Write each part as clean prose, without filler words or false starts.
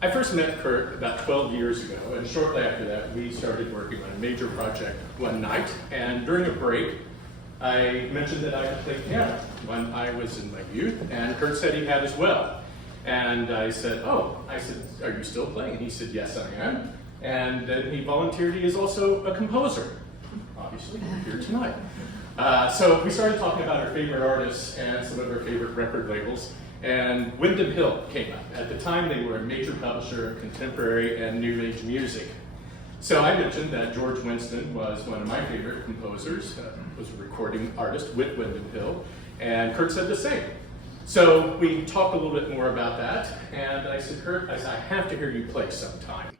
I first met Kurt about 12 years ago, and shortly after that, we started working on a major project one night. And during a break, I mentioned that I had played piano when I was in my youth, and Kurt said he had as well. And I said, are you still playing? And he said, yes, I am. And then he volunteered he is also a composer. Obviously, we're here tonight. So we started talking about our favorite artists and some of our favorite record labels. And Windham Hill came up. At the time, they were a major publisher of contemporary and new age music. So I mentioned that George Winston was one of my favorite composers, was a recording artist with Windham Hill, and Kurt said the same. So we talked a little bit more about that, and I said, Kurt, I have to hear you play sometime.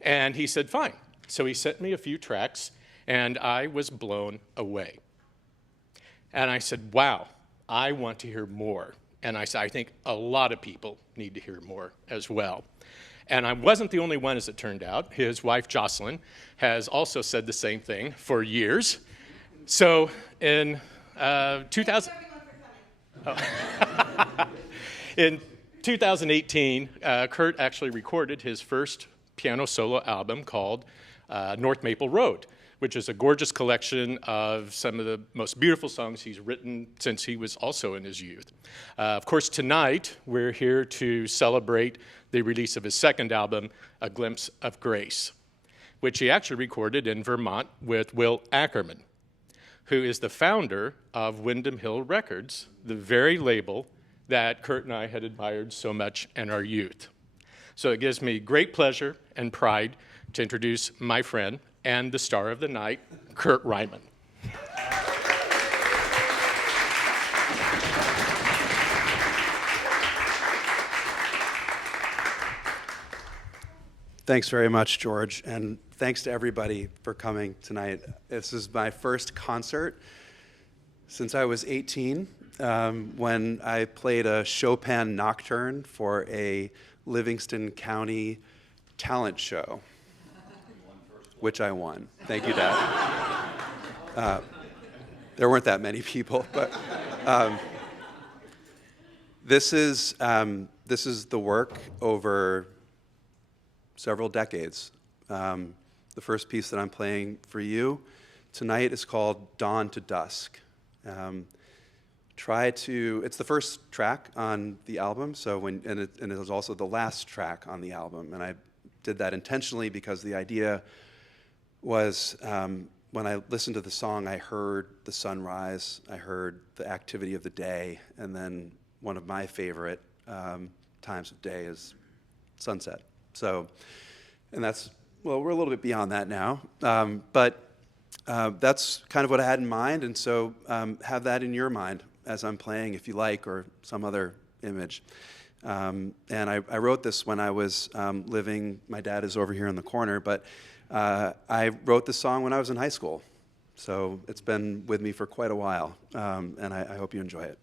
And he said, fine. So he sent me a few tracks, and I was blown away. And I said, wow, I want to hear more. And I said, I think a lot of people need to hear more as well. And I wasn't the only one, as it turned out. His wife, Jocelyn, has also said the same thing for years. So in 2000... in 2018, Kurt actually recorded his first piano solo album called North Maple Road, which is a gorgeous collection of some of the most beautiful songs he's written since he was also in his youth. Of course, tonight, we're here to celebrate the release of his second album, A Glimpse of Grace, which he actually recorded in Vermont with Will Ackerman, who is the founder of Windham Hill Records, the very label that Kurt and I had admired so much in our youth. So it gives me great pleasure and pride to introduce my friend and the star of the night, Kurt Ryman. Thanks very much, George, and thanks to everybody for coming tonight. This is my first concert since I was 18, when I played a Chopin nocturne for a Livingston County talent show, which I won. Thank you, Dad. There weren't that many people, but this is the work over several decades. The first piece that I'm playing for you tonight is called Dawn to Dusk. It's the first track on the album, and it is also the last track on the album, and I did that intentionally because the idea was when I listened to the song, I heard the sunrise, I heard the activity of the day, and then one of my favorite times of day is sunset. So, and that's, well, we're a little bit beyond that now, but that's kind of what I had in mind, and so have that in your mind as I'm playing, if you like, or some other image. And I wrote this when I was living, my dad is over here in the corner, but I wrote this song when I was in high school. So it's been with me for quite a while, and I hope you enjoy it.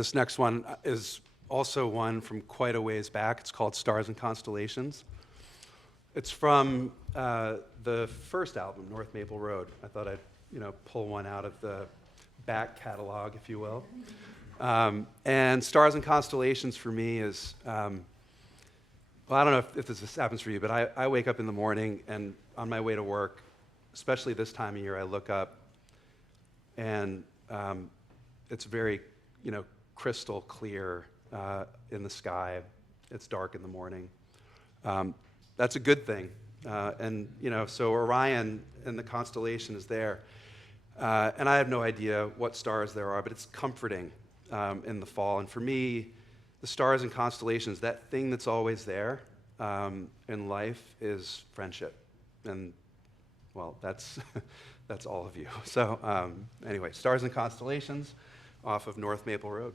this next one is also one from quite a ways back. It's called Stars and Constellations. It's from the first album, North Maple Road. I thought I'd pull one out of the back catalog, if you will. And Stars and Constellations for me is, well, I don't know if this happens for you, but I wake up in the morning and on my way to work, especially this time of year, I look up and it's very, crystal clear in the sky. It's dark in the morning. That's a good thing. And so Orion and the constellation is there. And I have no idea what stars there are, but it's comforting in the fall. And for me, the stars and constellations, that thing that's always there in life is friendship. And, well, that's all of you. So anyway, Stars and Constellations off of North Maple Road.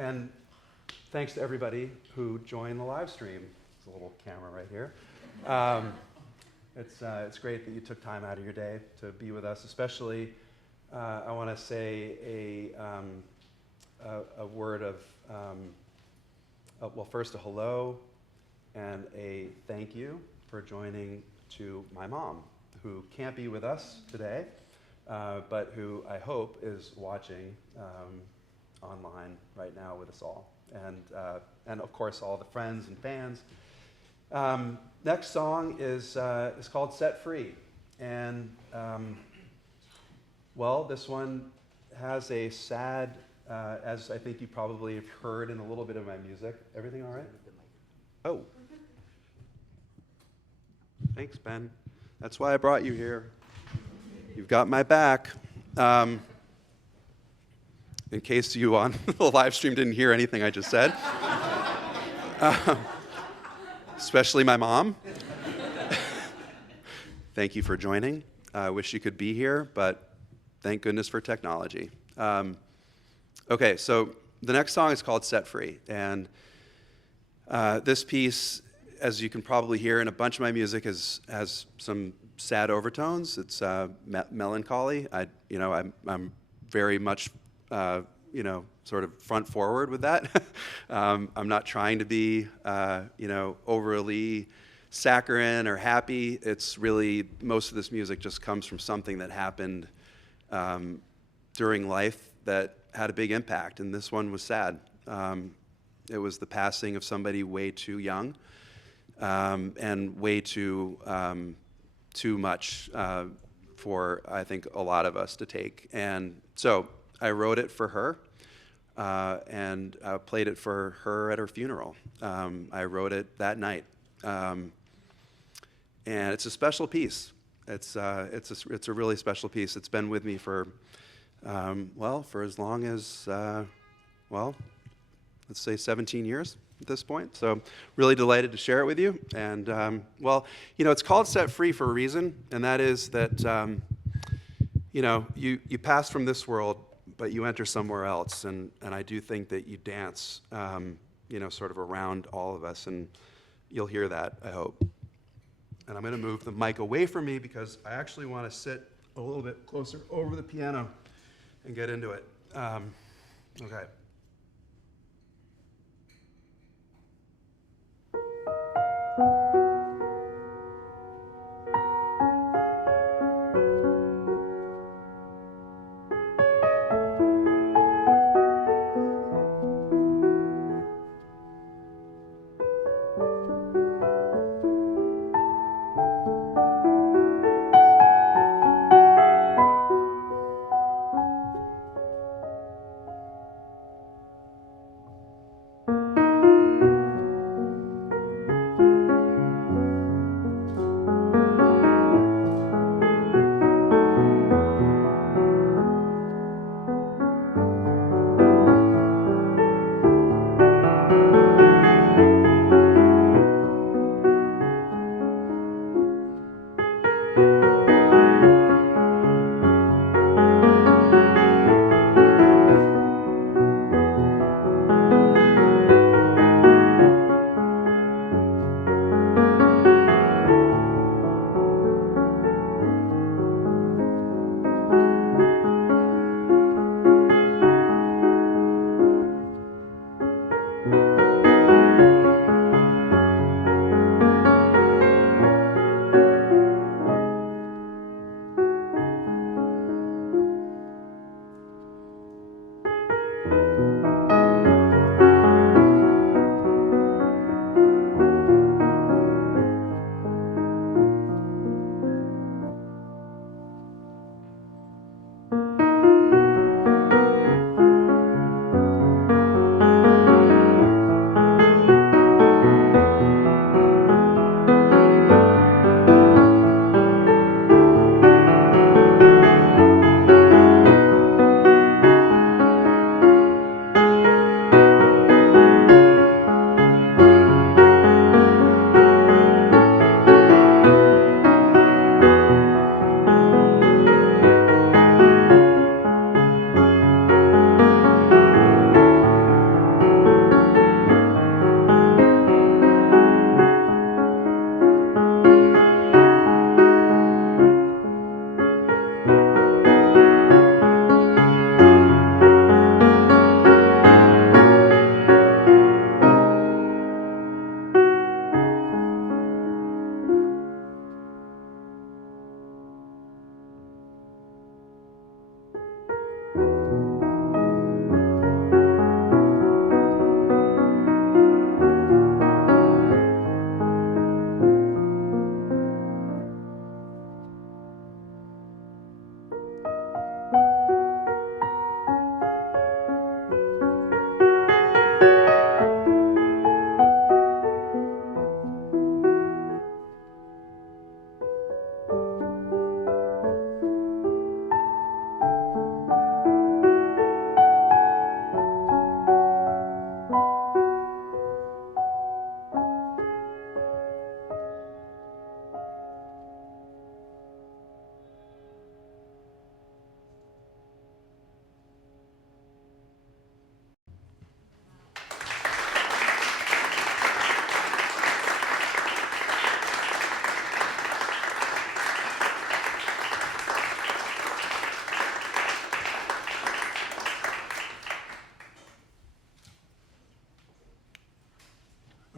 And thanks to everybody who joined the live stream. There's a little camera right here. It's great that you took time out of your day to be with us. Especially, I want to say a word of, well, first a hello and a thank you for joining to my mom, who can't be with us today, but who I hope is watching online right now with us all, and of course all the friends and fans. Next song is called "Set Free," and well, this one has a sad, as I think you probably have heard in a little bit of my music. Everything all right? Oh, thanks, Ben. That's why I brought you here. You've got my back. In case you on the live stream didn't hear anything I just said. Especially my mom. Thank you for joining. I wish you could be here, but thank goodness for technology. Okay, so the next song is called "Set Free," and this piece, as you can probably hear in a bunch of my music, has some sad overtones. It's melancholy. I'm very much sort of front forward with that. I'm not trying to be overly saccharine or happy. It's really, most of this music just comes from something that happened during life that had a big impact, and this one was sad. It was the passing of somebody way too young, and way too much for, I think, a lot of us to take. And so I wrote it for her, and played it for her at her funeral. I wrote it that night. And it's a special piece. It's a really special piece. It's been with me for as long as, let's say 17 years at this point. So really delighted to share it with you. And it's called "Set Free" for a reason, and that is that you pass from this world, but you enter somewhere else. And I do think that you dance, sort of around all of us, and you'll hear that, I hope. And I'm going to move the mic away from me because I actually want to sit a little bit closer over the piano and get into it. Okay.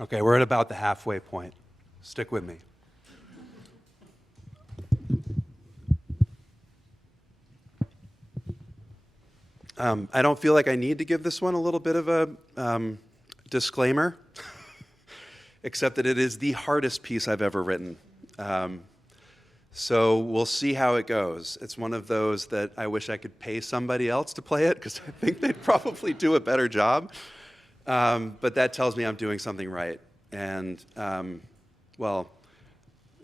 Okay, we're at about the halfway point. Stick with me. I don't feel like I need to give this one a little bit of a disclaimer, except that it is the hardest piece I've ever written. So we'll see how it goes. It's one of those that I wish I could pay somebody else to play it, because I think they'd probably do a better job. But that tells me I'm doing something right. And, well,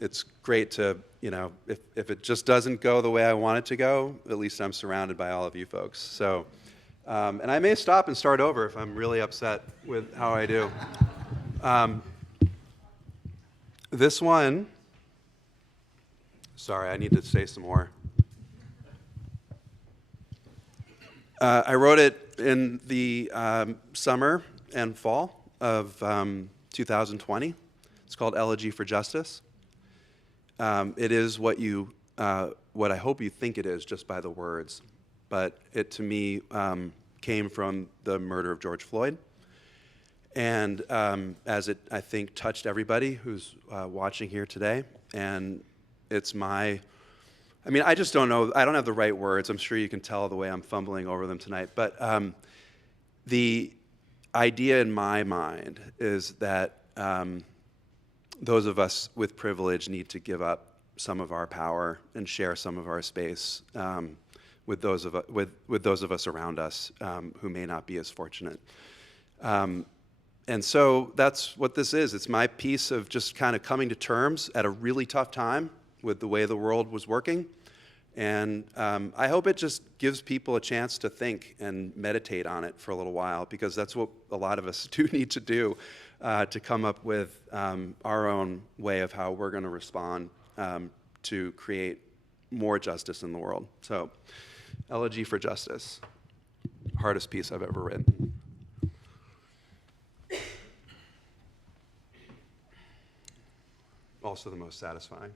it's great to, if it just doesn't go the way I want it to go, at least I'm surrounded by all of you folks. So, and I may stop and start over if I'm really upset with how I do. This one, sorry, I need to say some more. I wrote it in the summer and fall of 2020. It's called Elegy for Justice. It is what I hope you think it is just by the words, but it to me came from the murder of George Floyd, and as it I think touched everybody who's watching here today, and it's I just don't know. I don't have the right words. I'm sure you can tell the way I'm fumbling over them tonight, but the idea in my mind is that those of us with privilege need to give up some of our power and share some of our space with those of us around us who may not be as fortunate. And so that's what this is. It's my piece of just kind of coming to terms at a really tough time with the way the world was working. And I hope it just gives people a chance to think and meditate on it for a little while, because that's what a lot of us do need to do to come up with our own way of how we're going to respond to create more justice in the world. So, Elegy for Justice, hardest piece I've ever written. Also the most satisfying.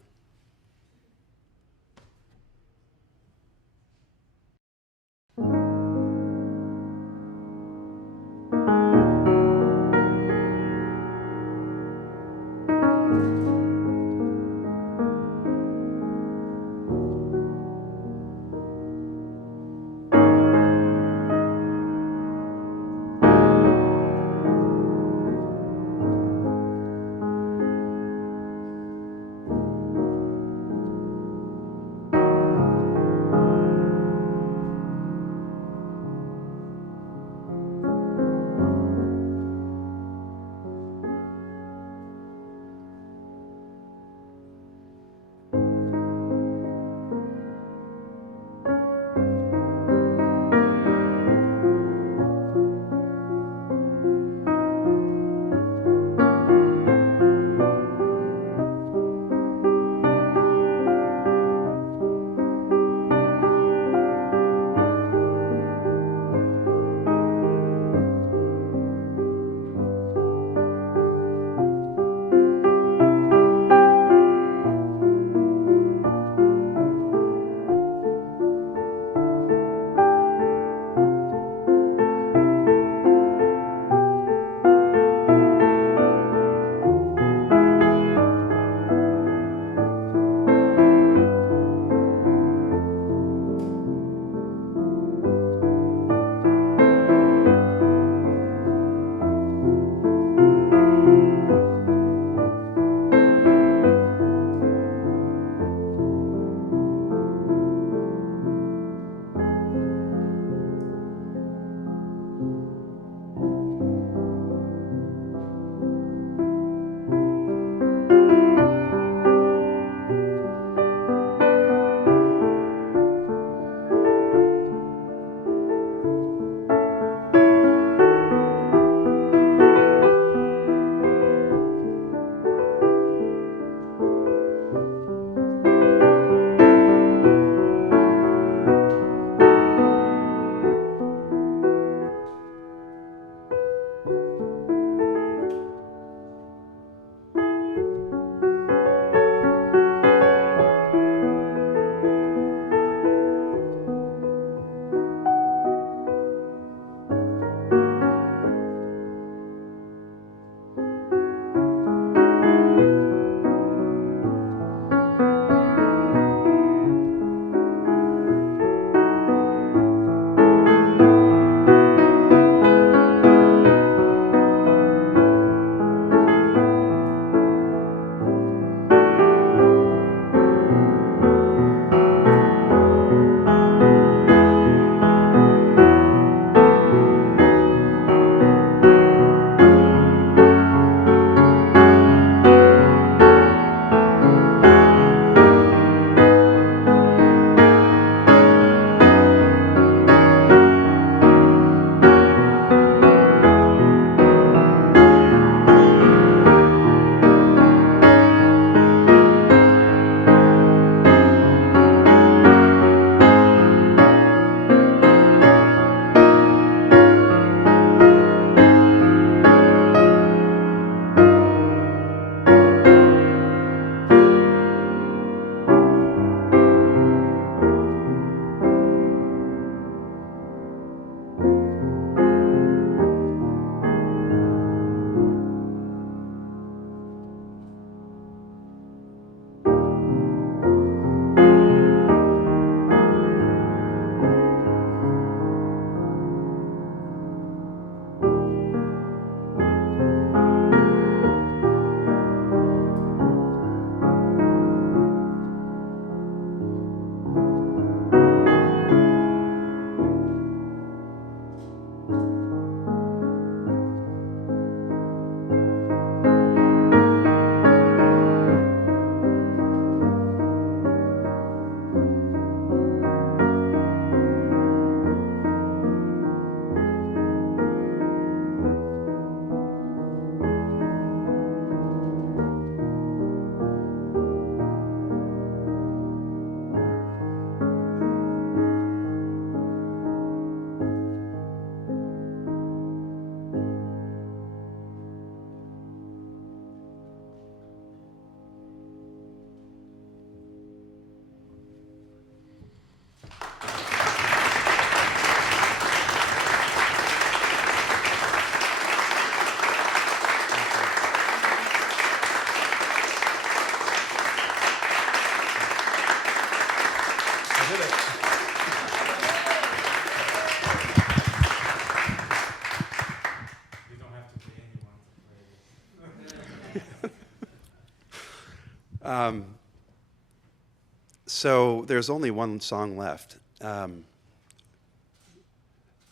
So there's only one song left.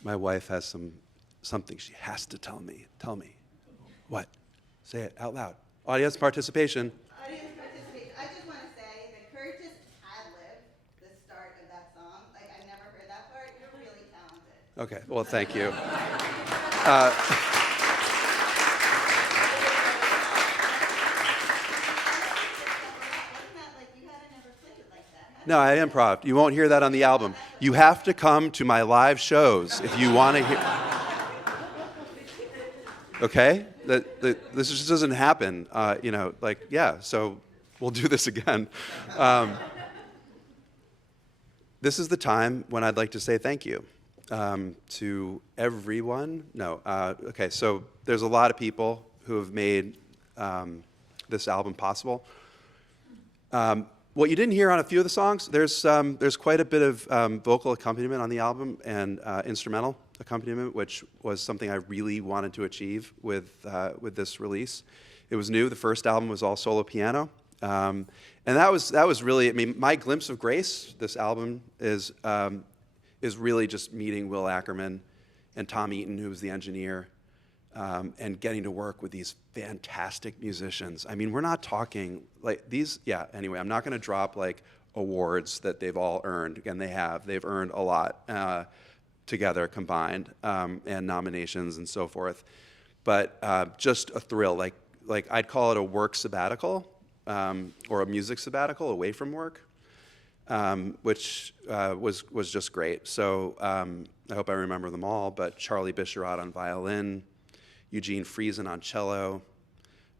My wife has something she has to tell me. Tell me. What? Say it out loud. Audience participation. Audience participation. I just want to say that Kurt just ad-libbed the start of that song. Like, I've never heard that part. You're really talented. Okay, well, thank you. Wasn't that like you hadn't never played it like that? No, I improv. You won't hear that on the album. You have to come to my live shows if you want to hear. Okay? This just doesn't happen. So we'll do this again. This is the time when I'd like to say thank you to everyone. Okay, so there's a lot of people who have made this album possible. What you didn't hear on a few of the songs, there's quite a bit of vocal accompaniment on the album and instrumental accompaniment, which was something I really wanted to achieve with this release. It was new. The first album was all solo piano, and that was really. I mean, my glimpse of grace. This album is really just meeting Will Ackerman and Tom Eaton, who was the engineer, and getting to work with these fantastic musicians. I mean, we're not talking like these. Yeah. Anyway, I'm not going to drop like awards that they've all earned. Again, they've earned a lot together combined, and nominations and so forth. But just a thrill. Like I'd call it a work sabbatical or a music sabbatical away from work, which was just great. So I hope I remember them all. But Charlie Bisharat on violin, Eugene Friesen on cello,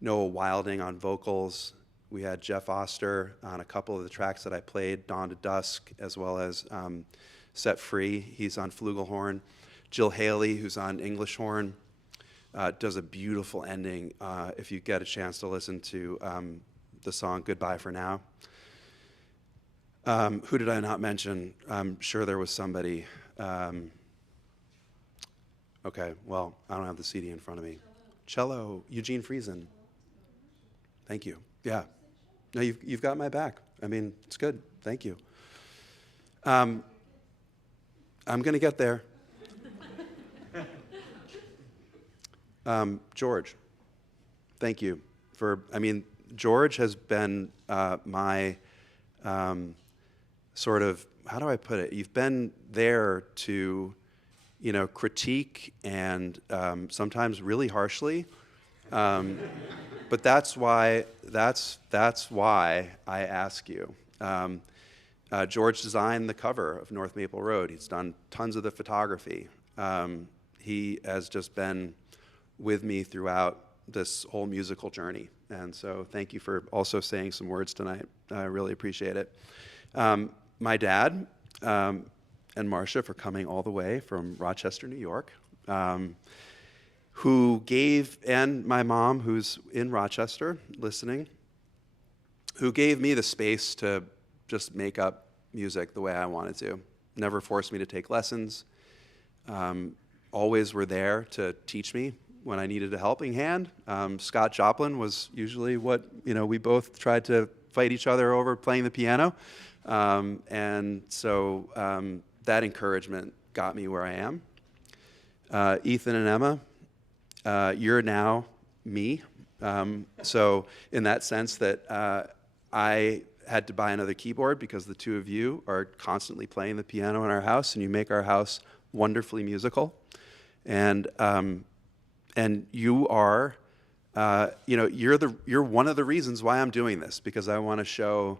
Noah Wilding on vocals. We had Jeff Oster on a couple of the tracks that I played, Dawn to Dusk, as well as Set Free. He's on flugelhorn. Jill Haley, who's on English horn, does a beautiful ending if you get a chance to listen to the song Goodbye for Now. Who did I not mention? I'm sure there was somebody. Okay, well, I don't have the CD in front of me. Cello, Eugene Friesen. Thank you. Yeah. No, you've got my back. I mean, it's good. Thank you. I'm going to get there. George, thank you George has been my sort of, how do I put it? You've been there to, critique and sometimes really harshly. But that's why I ask you. George designed the cover of North Maple Road. He's done tons of the photography. He has just been with me throughout this whole musical journey. And so thank you for also saying some words tonight. I really appreciate it. My dad and Marcia for coming all the way from Rochester, New York, who gave, and my mom who's in Rochester listening, who gave me the space to just make up music the way I wanted to. Never forced me to take lessons. Always were there to teach me when I needed a helping hand. Scott Joplin was usually what, we both tried to fight each other over playing the piano. And so that encouragement got me where I am. Ethan and Emma, you're now me. So in that sense that I had to buy another keyboard because the two of you are constantly playing the piano in our house, and you make our house wonderfully musical. And you are, you're one of the reasons why I'm doing this, because I want to show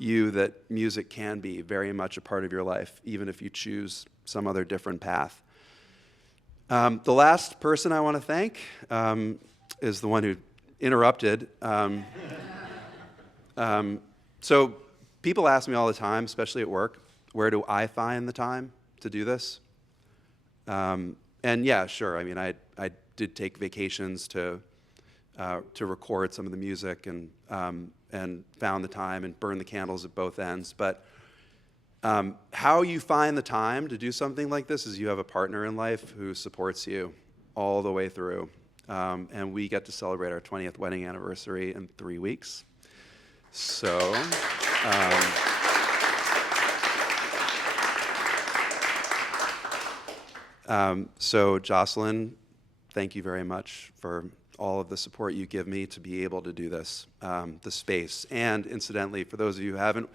you that music can be very much a part of your life, even if you choose some other different path. The last person I want to thank is the one who interrupted. So people ask me all the time, especially at work, where do I find the time to do this? And yeah, sure. I mean, I did take vacations to record some of the music and found the time and burned the candles at both ends. But how you find the time to do something like this is you have a partner in life who supports you all the way through. and we get to celebrate our 20th wedding anniversary in 3 weeks. So, so Jocelyn, thank you very much for all of the support you give me to be able to do this, the space. And incidentally, for those of you who haven't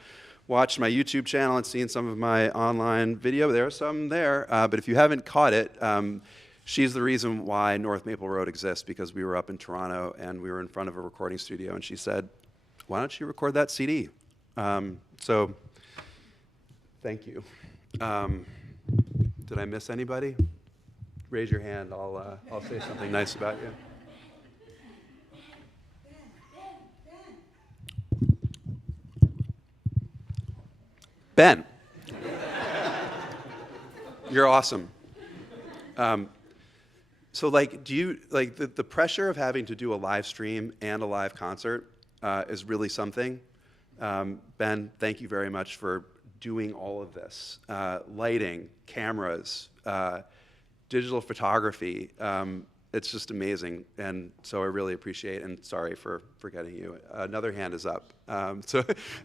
watched my YouTube channel and seen some of my online video, there's some there. But if you haven't caught it, she's the reason why North Maple Road exists, because we were up in Toronto and we were in front of a recording studio, and she said, "Why don't you record that CD?" So thank you. Did I miss anybody? Raise your hand. I'll say something nice about you. Ben. You're awesome. So do you, the pressure of having to do a live stream and a live concert is really something. Ben, thank you very much for doing all of this. Lighting, cameras, digital photography. It's just amazing, and so I really appreciate it, and sorry for forgetting you. Another hand is up.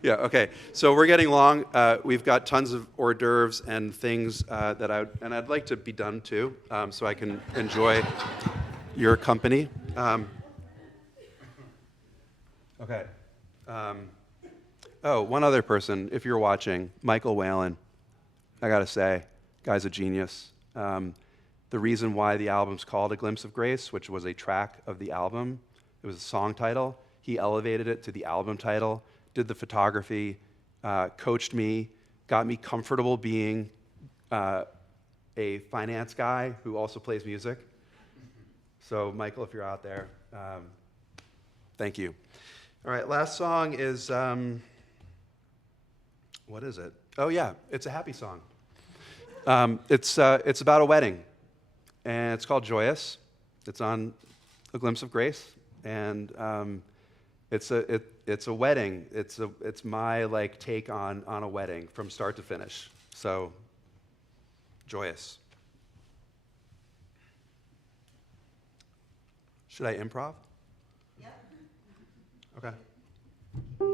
Yeah, okay. So we're getting long. We've got tons of hors d'oeuvres and things that I'd like to be done too, so I can enjoy your company. Okay. One other person, if you're watching, Michael Whalen. I gotta say, guy's a genius. The reason why the album's called A Glimpse of Grace, which was a track of the album, it was a song title. He elevated it to the album title, did the photography, coached me, got me comfortable being a finance guy who also plays music. So Michael, if you're out there, thank you. All right, last song is, what is it? Oh yeah, it's a happy song. It's about a wedding. And it's called Joyous. It's on A Glimpse of Grace, and it's a wedding. It's my take on a wedding from start to finish. So, Joyous. Should I improv? Yep. Okay.